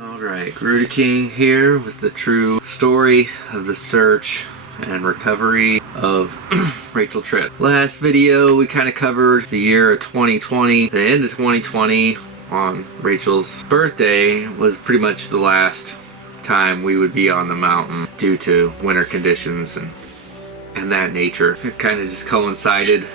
Alright, Gruda King here with the true story of the search and recovery of Rachel Tripp. Last video we kind of covered the year of 2020. The end of 2020 on Rachel's birthday was pretty much the last time we would be on the mountain due to winter conditions and that nature. It kind of just coincided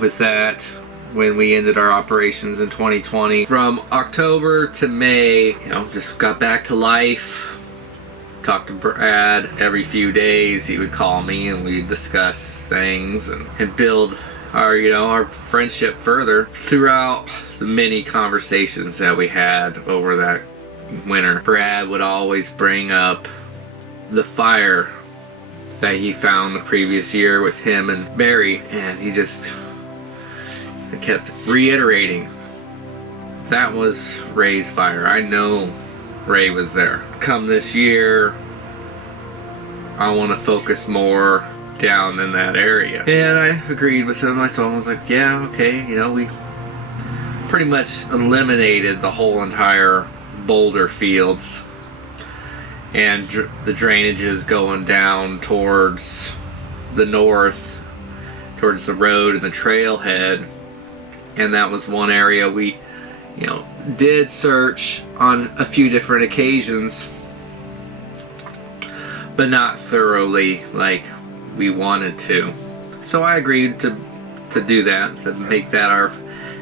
with that when we ended our operations in 2020. From October to May, just got back to life. Talked to Brad every few days. He would call me and we'd discuss things and build our friendship further throughout the many conversations that we had over that winter. Brad would always bring up the fire that he found the previous year with him and Barry, and he just kept reiterating that was Ray's fire. I know Ray was there. Come this year, I want to focus more down in that area. And I agreed with him. I told him, I was like, yeah, okay, we pretty much eliminated the whole entire boulder fields and the drainages going down towards the north, towards the road and the trailhead. And that was one area we, did search on a few different occasions, but not thoroughly like we wanted to. So I agreed to do that, to make that our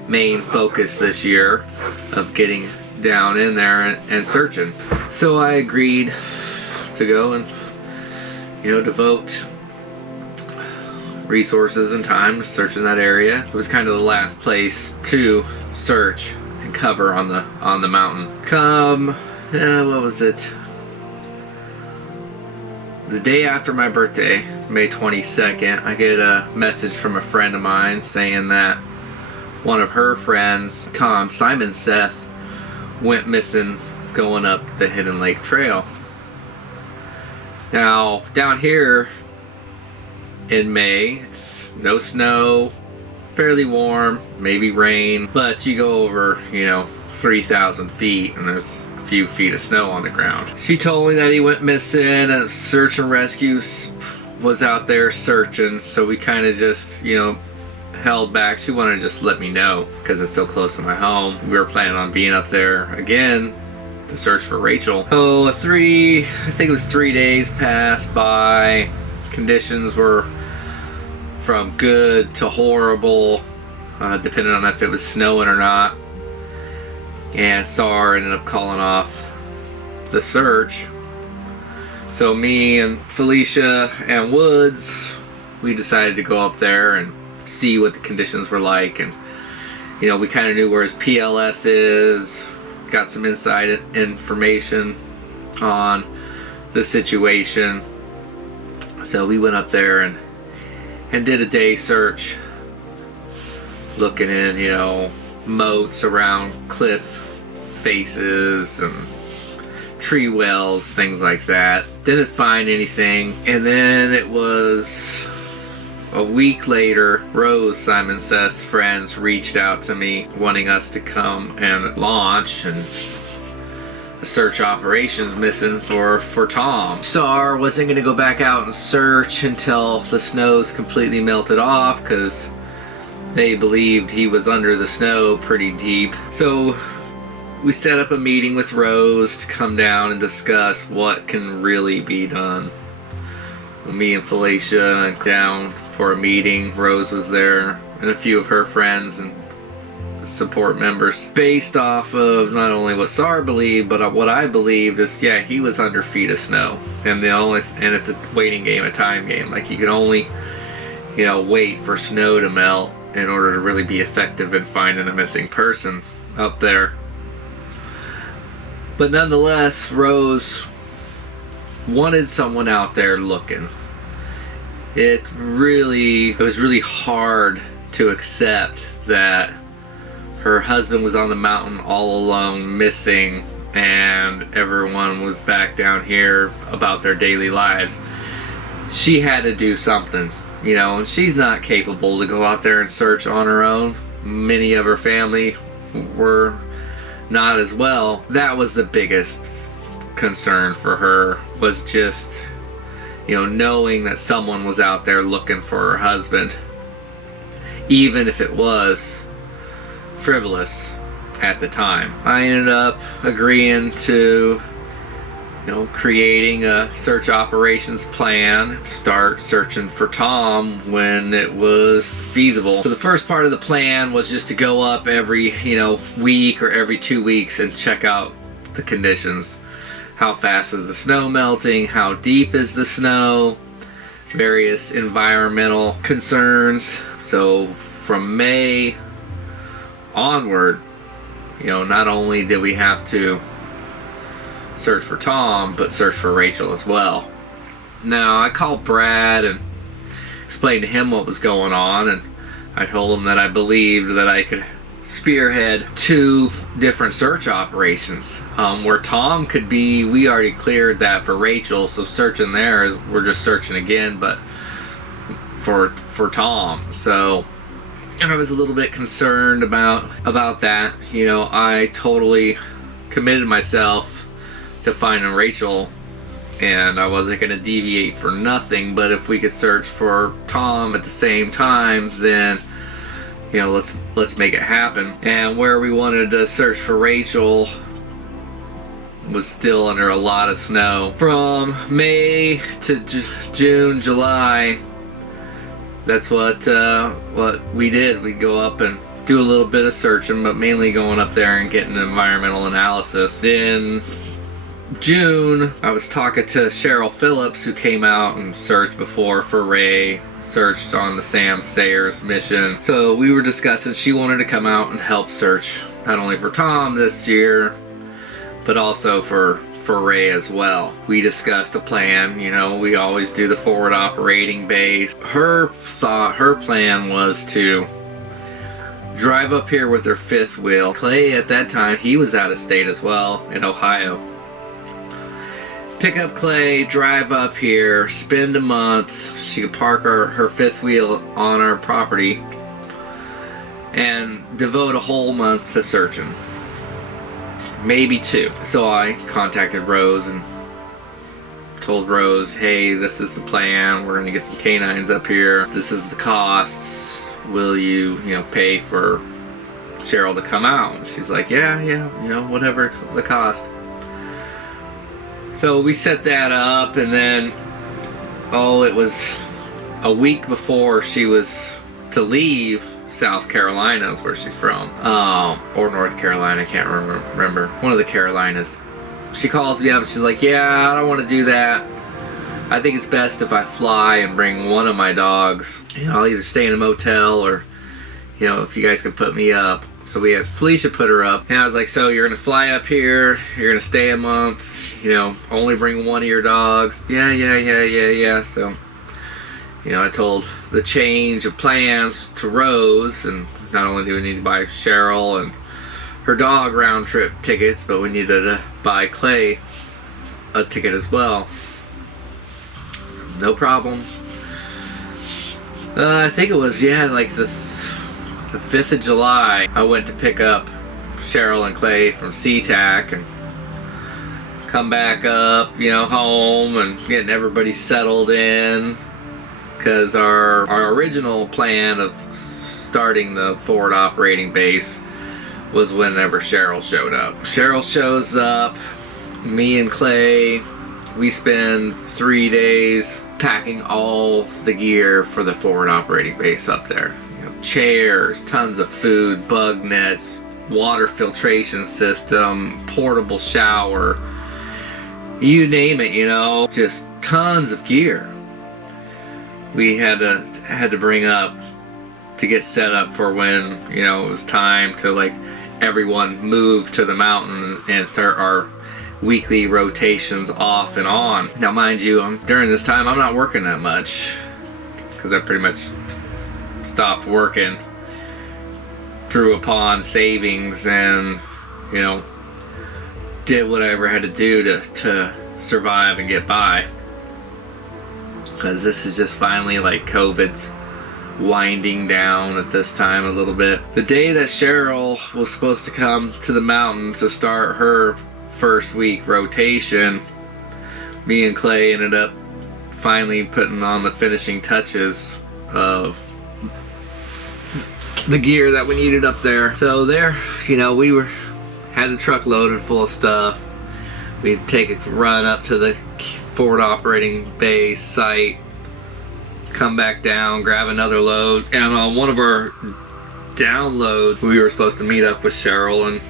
main focus this year of getting down in there and searching. So I agreed to go and, devote resources and time to search in that area. It was kind of the last place to search and cover on the mountain. What was it? The day after my birthday, May 22nd, I get a message from a friend of mine saying that one of her friends, Tom Simon Seth, went missing going up the Hidden Lake Trail. Now, down here in May, it's no snow, fairly warm, maybe rain, but you go over, 3,000 feet and there's a few feet of snow on the ground. She told me that he went missing and search and rescue was out there searching, so we kind of just, held back. She wanted to just let me know because it's so close to my home. We were planning on being up there again to search for Rachel. I think it was 3 days passed by. Conditions were from good to horrible, depending on if it was snowing or not. And SAR ended up calling off the search. So me and Felicia and Woods, we decided to go up there and see what the conditions were like. And, we kind of knew where his PLS is, got some inside information on the situation. So we went up there and did a day search, looking in, moats around cliff faces and tree wells, things like that. Didn't find anything. And then it was a week later, Rose, Simon Seth's friends, reached out to me wanting us to come and launch and search operations missing for Tom. SAR wasn't going to go back out and search until the snow's completely melted off because they believed he was under the snow pretty deep. So we set up a meeting with Rose to come down and discuss what can really be done. Me and Felicia went down for a meeting. Rose was there and a few of her friends and support members, based off of not only what SAR believed, but what I believed is, he was under feet of snow, and it's a waiting game, a time game. Like, you can only, wait for snow to melt in order to really be effective in finding a missing person up there. But nonetheless, Rose wanted someone out there looking. It was really hard to accept that her husband was on the mountain all alone, missing, and everyone was back down here about their daily lives. She had to do something, and she's not capable to go out there and search on her own. Many of her family were not as well. That was the biggest concern for her, was just, knowing that someone was out there looking for her husband, even if it was frivolous at the time. I ended up agreeing to creating a search operations plan, start searching for Tom when it was feasible. So the first part of the plan was just to go up every, week or every 2 weeks and check out the conditions. How fast is the snow melting? How deep is the snow? Various environmental concerns. So from May onward, not only did we have to search for Tom, but search for Rachel as well. Now, I called Brad and explained to him what was going on, and I told him that I believed that I could spearhead 2 different search operations. Where Tom could be, we already cleared that for Rachel, so searching there, we're just searching again, but for Tom. So I was a little bit concerned about that. I totally committed myself to finding Rachel, and I wasn't going to deviate for nothing. But if we could search for Tom at the same time, then let's make it happen. And where we wanted to search for Rachel was still under a lot of snow. From May to June, July, that's what we did. We'd go up and do a little bit of searching, but mainly going up there and getting an environmental analysis. In June, I was talking to Cheryl Phillips, who came out and searched before for Ray, searched on the Sam Sayers mission. So we were discussing, she wanted to come out and help search not only for Tom this year, but also for Ray as well. We discussed a plan. We always do the forward operating base. Her plan was to drive up here with her 5th wheel. Clay at that time, he was out of state as well, in Ohio. Pick up Clay, drive up here, spend a month. She could park her 5th wheel on our property and devote a whole month to searching. Maybe 2. So I contacted Rose and told Rose, hey, this is the plan. We're going to get some canines up here. This is the costs. Will you, pay for Cheryl to come out? She's like, yeah, whatever the cost. So we set that up, and then, it was a week before she was to leave. South Carolina is where she's from. Or North Carolina, I can't remember. One of the Carolinas. She calls me up and she's like, yeah, I don't want to do that. I think it's best if I fly and bring one of my dogs. I'll either stay in a motel or, if you guys can put me up. So we had Felicia put her up. And I was like, so you're going to fly up here, you're going to stay a month, only bring one of your dogs. Yeah. So, I told the change of plans to Rose, and not only do we need to buy Cheryl and her dog round trip tickets, but we needed to buy Clay a ticket as well. No problem. I think it was, like the 5th of July, I went to pick up Cheryl and Clay from SeaTac and come back up, home and getting everybody settled in. Because our original plan of starting the forward operating base was whenever Cheryl showed up. Cheryl shows up, me and Clay, we spend 3 days packing all the gear for the forward operating base up there. Chairs, tons of food, bug nets, water filtration system, portable shower, you name it, just tons of gear. We had to bring up to get set up for when, it was time to everyone move to the mountain and start our weekly rotations off and on. Now mind you, during this time I'm not working that much because I pretty much stopped working, drew upon savings, and did whatever I had to do to survive and get by. Because this is just finally COVID's winding down at this time a little bit. The day that Cheryl was supposed to come to the mountain to start her first week rotation, me and Clay ended up finally putting on the finishing touches of the gear that we needed up there. So there, you know, we had the truck loaded full of stuff. We'd take a run up to the forward operating base site, come back down, grab another load, and on one of our downloads, we were supposed to meet up with Cheryl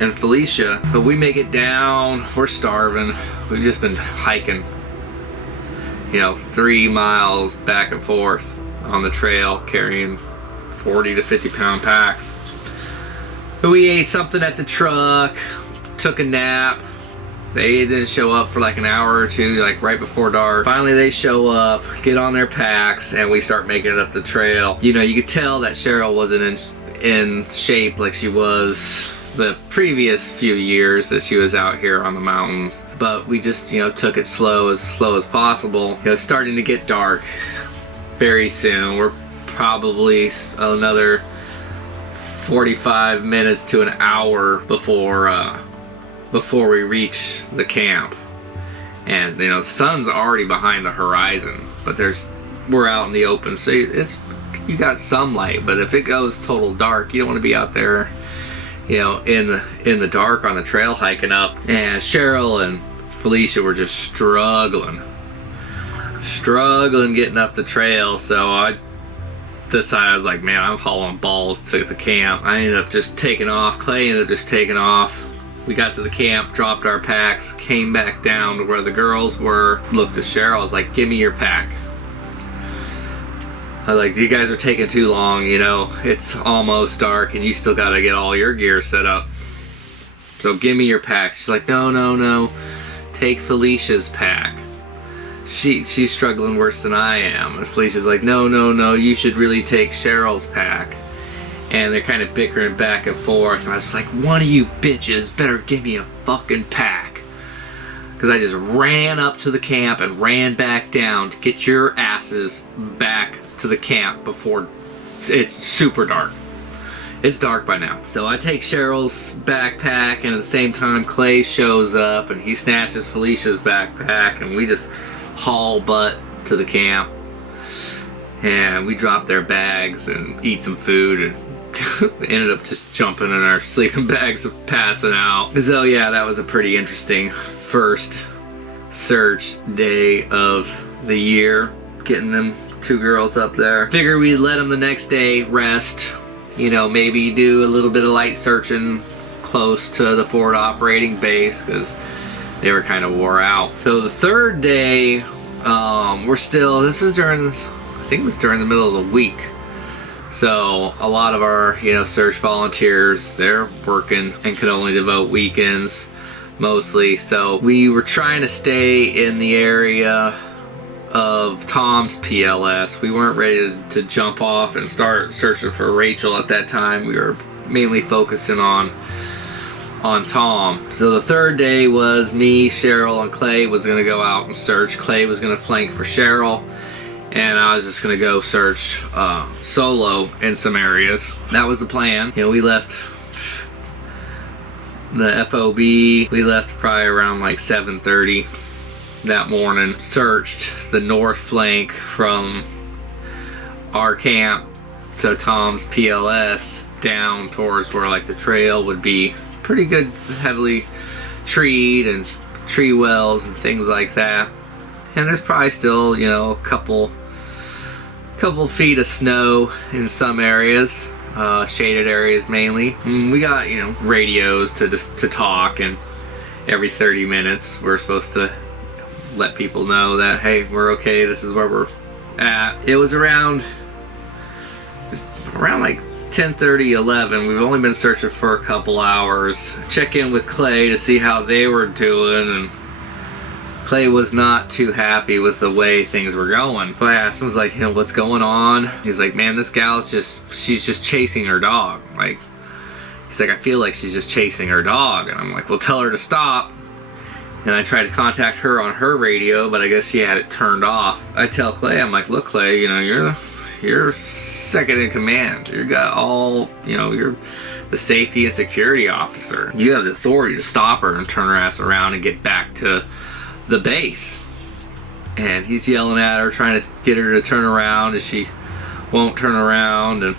and Felicia, but we make it down. We're starving. We've just been hiking, you know, 3 miles back and forth on the trail, carrying 40 to 50 pound packs. But we ate something at the truck, took a nap. They didn't show up for like an hour or two, like right before dark. Finally they show up, get on their packs, and we start making it up the trail. You know, you could tell that Cheryl wasn't in shape like she was the previous few years that she was out here on the mountains. But we just, you know, took it slow as possible. You know, it's starting to get dark very soon. We're probably another 45 minutes to an hour before we reach the camp. And you know, the sun's already behind the horizon, but we're out in the open, so you got some light. But if it goes total dark, you don't want to be out there, you know, in the dark on the trail hiking up. And Cheryl and Felicia were just struggling getting up the trail. So I decided, I was like, man, I'm hauling balls to the camp. I ended up just taking off. Clay ended up just taking off. We got to the camp, dropped our packs, came back down to where the girls were, looked at Cheryl, I was like, give me your pack. I was like, you guys are taking too long, you know, it's almost dark and you still gotta get all your gear set up. So give me your pack. She's like, no, take Felicia's pack. She's struggling worse than I am. And Felicia's like, no, you should really take Cheryl's pack. And they're kind of bickering back and forth. And I was like, one of you bitches better give me a fucking pack. Because I just ran up to the camp and ran back down to get your asses back to the camp before it's super dark. It's dark by now. So I take Cheryl's backpack, and at the same time Clay shows up and he snatches Felicia's backpack, and we just haul butt to the camp. And we drop their bags and eat some food, and ended up just jumping in our sleeping bags and passing out. So yeah, that was a pretty interesting first search day of the year, getting them two girls up there. Figured we'd let them the next day rest, you know, maybe do a little bit of light searching close to the forward operating base because they were kind of wore out. So the third day, this is during, I think it was during the middle of the week. So a lot of our, you know, search volunteers, they're working and could only devote weekends mostly. So we were trying to stay in the area of Tom's PLS. We weren't ready to jump off and start searching for Rachel at that time. We were mainly focusing on Tom. So the third day was me, Cheryl, and Clay was going to go out and search. Clay was going to flank for Cheryl, and I was just going to go search solo in some areas. That was the plan. You know, we left the FOB. We left probably around like 7:30 that morning. Searched the north flank from our camp to Tom's PLS down towards where like the trail would be pretty good, heavily treed and tree wells and things like that. And there's probably still, you know, a couple feet of snow in some areas, shaded areas mainly. We got, you know, radios to talk, and every 30 minutes we're supposed to let people know that, hey, we're okay, this is where we're at. It was around like 10:30, 11. We've only been searching for a couple hours. Check in with Clay to see how they were doing, and Clay was not too happy with the way things were going. So I asked him, I was like, you know, what's going on? He's like, man, this gal's she's just chasing her dog. Like, he's like, I feel like she's just chasing her dog. And I'm like, well, tell her to stop. And I tried to contact her on her radio, but I guess she had it turned off. I tell Clay, I'm like, look, Clay, you know, you're second in command. You got all, you're the safety and security officer. You have the authority to stop her and turn her ass around and get back to the base. And he's yelling at her, trying to get her to turn around, and she won't turn around. And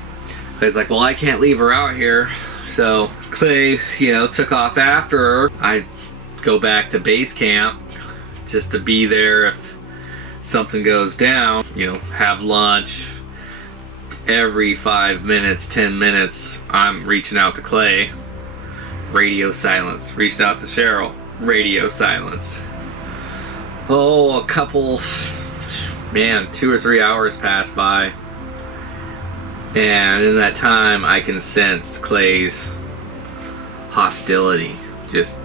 Clay's like, well, I can't leave her out here. So Clay, took off after her. I go back to base camp just to be there if something goes down. Have lunch. Every 5 minutes, 10 minutes, I'm reaching out to Clay. Radio silence. Reached out to Cheryl. Radio silence. Oh, a couple, 2 or 3 hours pass by. And in that time, I can sense Clay's hostility just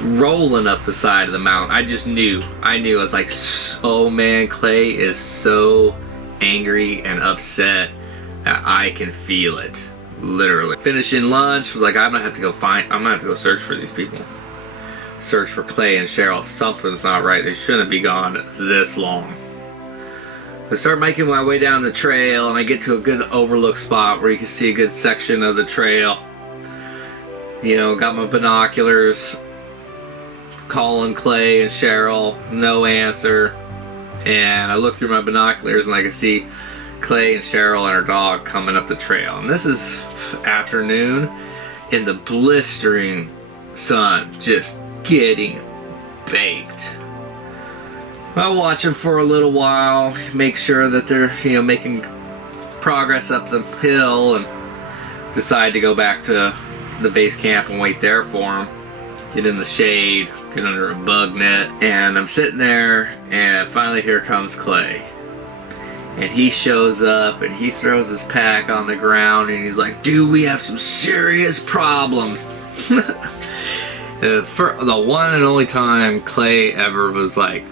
rolling up the side of the mountain. I just knew. I was like, oh man, Clay is so angry and upset that I can feel it. Literally. Finishing lunch, was like, I'm gonna have to go search for these people. Search for Clay and Cheryl. Something's not right. They shouldn't be gone this long. I start making my way down the trail, and I get to a good overlook spot where you can see a good section of the trail. Got my binoculars, calling Clay and Cheryl, no answer. And I look through my binoculars and I can see Clay and Cheryl and her dog coming up the trail. And this is afternoon in the blistering sun, just getting baked. I'll watch them for a little while, make sure that they're, making progress up the hill, and decide to go back to the base camp and wait there for them. Get in the shade, get under a bug net, and I'm sitting there, and finally here comes Clay. And he shows up, and he throws his pack on the ground, and he's like, dude, we have some serious problems. For the one and only time Clay ever was like,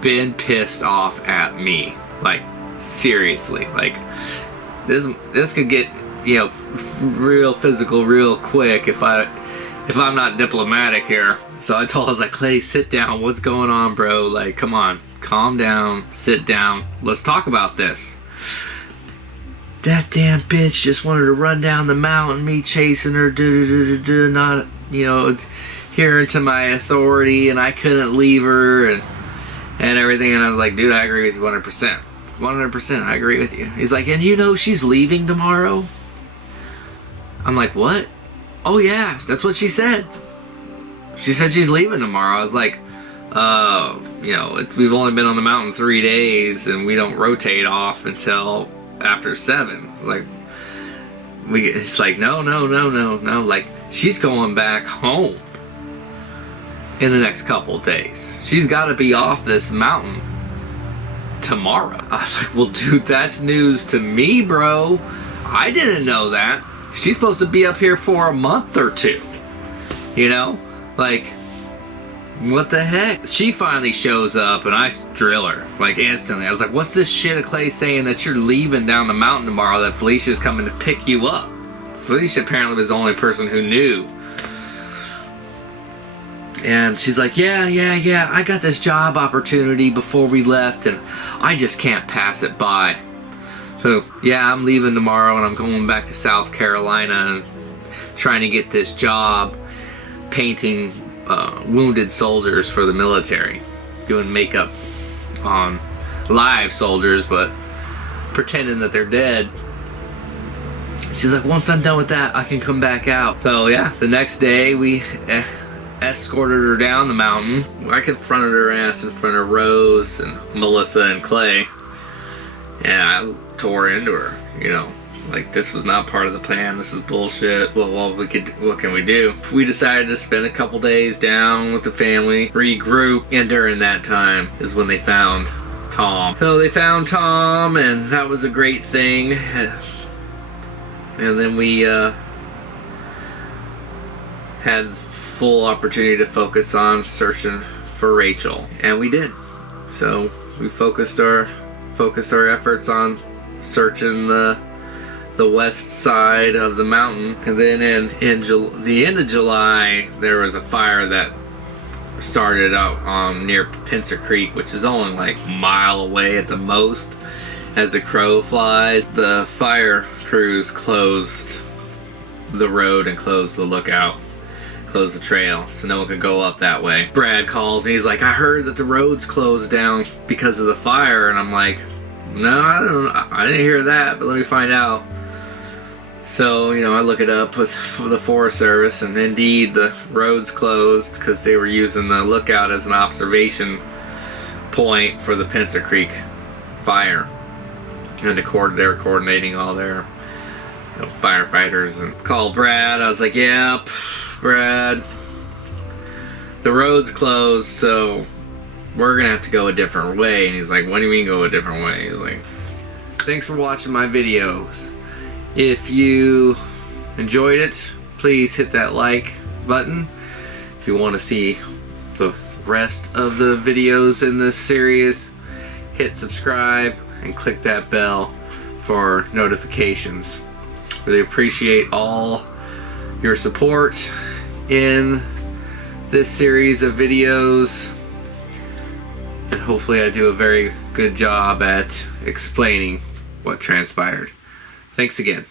been pissed off at me. Like, seriously. Like, this could get, real physical real quick if I'm not diplomatic here. So I told him, I was like, Clay, sit down. What's going on, bro? Like, come on. Calm down. Sit down. Let's talk about this. That damn bitch just wanted to run down the mountain, me chasing her, not, adhering to my authority, and I couldn't leave her, and everything. And I was like, dude, I agree with you 100%. 100%, I agree with you. He's like, and she's leaving tomorrow? I'm like, what? Oh yeah, that's what she said. She said she's leaving tomorrow. I was like, we've only been on the mountain 3 days, and we don't rotate off until after 7. I was like, it's like, no. Like, she's going back home in the next couple of days. She's got to be off this mountain tomorrow. I was like, well, dude, that's news to me, bro. I didn't know that. She's supposed to be up here for a month or 2. Like, what the heck? She finally shows up, and I drill her, like, instantly. I was like, what's this shit of Clay saying that you're leaving down the mountain tomorrow, that Felicia's coming to pick you up? Felicia apparently was the only person who knew. And she's like, yeah, I got this job opportunity before we left, and I just can't pass it by. So, yeah, I'm leaving tomorrow, and I'm going back to South Carolina and trying to get this job painting wounded soldiers for the military. Doing makeup on live soldiers, but pretending that they're dead. She's like, once I'm done with that, I can come back out. So, yeah, the next day, we escorted her down the mountain. I confronted her ass in front of Rose and Melissa and Clay. And I tore into her, like, this was not part of the plan. This is bullshit. Well, what can we do? We decided to spend a couple days down with the family, regroup, and during that time is when they found Tom. So they found Tom, and that was a great thing. And then we had full opportunity to focus on searching for Rachel, and we did. So we focused our efforts on searching the west side of the mountain. And then in the end of July, there was a fire that started out near Pincer Creek, which is only like a mile away at the most. as the crow flies. The fire crews closed the road and closed the lookout, closed the trail, so no one could go up that way. Brad calls me, he's like, I heard that the road's closed down because of the fire, and I'm like, no, I didn't hear that, but let me find out. So, you know, I look it up with the Forest Service, and indeed the road's closed because they were using the lookout as an observation point for the Pincer Creek fire. And they were coordinating all their firefighters, and called Brad. I was like, yep, Brad, the road's closed, so we're gonna have to go a different way. And he's like, what do you mean go a different way? He's like, thanks for watching my videos. If you enjoyed it, please hit that like button. If you want to see the rest of the videos in this series, hit subscribe and click that bell for notifications. Really appreciate all your support in this series of videos, and hopefully I do a very good job at explaining what transpired. Thanks again.